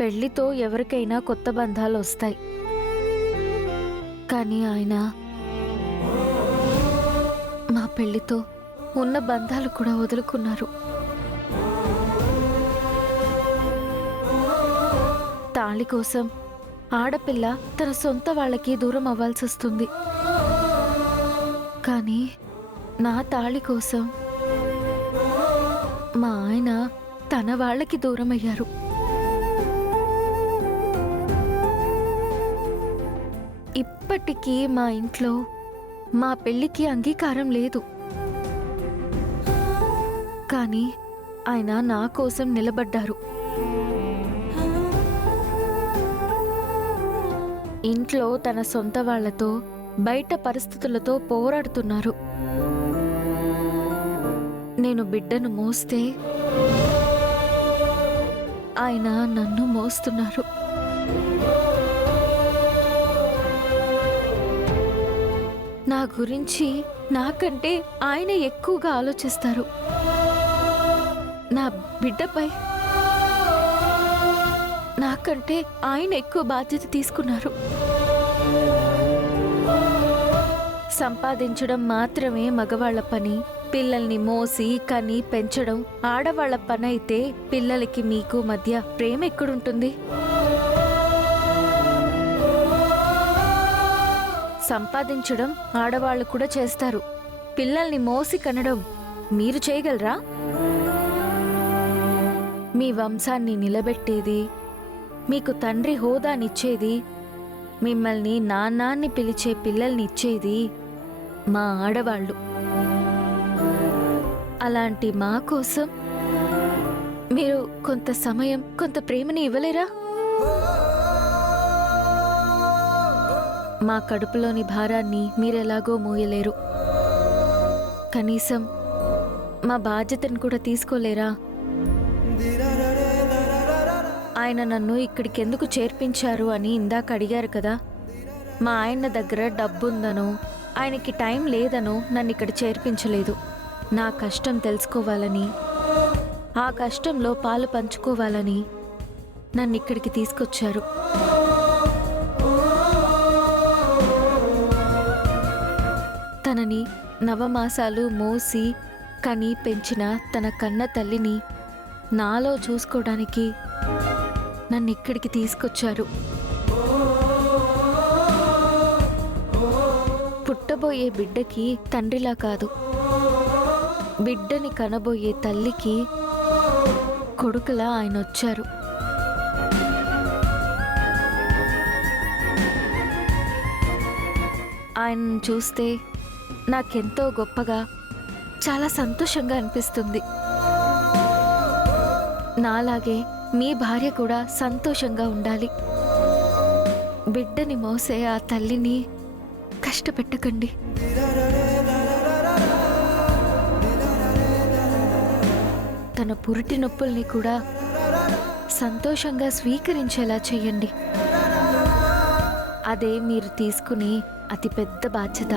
పెళ్లితో ఎవరికైనా కొత్త బంధాలు వస్తాయి. కానీ ఆయన మా పెళ్లితో ఉన్న బంధాలు కూడా వదులుకున్నారు. తాళి కోసం ఆడపిల్ల తన సొంత వాళ్ళకి దూరం అవ్వాల్సి వస్తుంది. కానీ నా తాళి కోసం మా ఆయన తన వాళ్ళకి దూరం అయ్యారు. ఇప్పటికీ మా ఇంట్లో మా పెళ్లికి అంగీకారం లేదు. కానీ ఆయన నా కోసం నిలబడ్డారు. ఇంట్లో తన సొంత వాళ్లతో బయట పరిస్థితులతో పోరాడుతున్నారు. నేను బిడ్డను మోస్తే ఆయన నన్ను మోస్తున్నారు. నా గురించి నాకంటే ఆయన ఎక్కువగా ఆలోచిస్తారు. నా బిడ్డపై నాకంటే ఆయన ఎక్కువ బాధ్యత తీసుకున్నారు. సంపాదించడం మాత్రమే మగవాళ్ల పని. పిల్లల్ని మోసి కని పెంచడం ఆడవాళ్ల పని అయితే పిల్లలకి మీకు మధ్య ప్రేమ ఎక్కడుంటుంది? సంపాదించడం ఆడవాళ్లు కూడా చేస్తారు. పిల్లల్ని మోసి కనడం మీరు చేయగలరా? మీ వంశాన్ని నిలబెట్టేది, మీకు తండ్రి హోదానిచ్చేది, మిమ్మల్ని నాన్నాన్ని పిలిచే పిల్లల్నిచ్చేది మా ఆడవాళ్ళు. అలాంటి మా కోసం మీరు కొంత సమయం, కొంత ప్రేమని ఇవ్వలేరా? మా కడుపులోని భారాన్ని మీరెలాగో మోయలేరు. కనీసం మా బాధ్యతను కూడా తీసుకోలేరా? ఆయన నన్ను ఇక్కడికెందుకు చేర్పించారు అని ఇందాక అడిగారు కదా. మా ఆయన దగ్గర డబ్బుందనో ఆయనకి టైం లేదనో నన్ను ఇక్కడ చేర్పించలేదు. నా కష్టం తెలుసుకోవాలని, ఆ కష్టంలో పాలు పంచుకోవాలని నన్ను ఇక్కడికి తీసుకొచ్చారు. తనని నవమాసాలు మోసి కని పెంచిన తన కన్న తల్లిని నాలో చూసుకోవడానికి నన్ను ఇక్కడికి తీసుకొచ్చారు. పుట్టబోయే బిడ్డకి తండ్రిలా కాదు, బిడ్డని కనబోయే తల్లికి కొడుకులా ఆయన వచ్చారు. ఆయనను చూస్తే నాకెంతో గొప్పగా, చాలా సంతోషంగా అనిపిస్తుంది. నాలాగే మీ భార్య కూడా సంతోషంగా ఉండాలి. బిడ్డని మోసే ఆ తల్లిని కష్టపెట్టకండి. తన పురిటి నొప్పుల్ని కూడా సంతోషంగా స్వీకరించేలా చెయ్యండి. అదే మీరు తీసుకునే అతిపెద్ద బాధ్యత.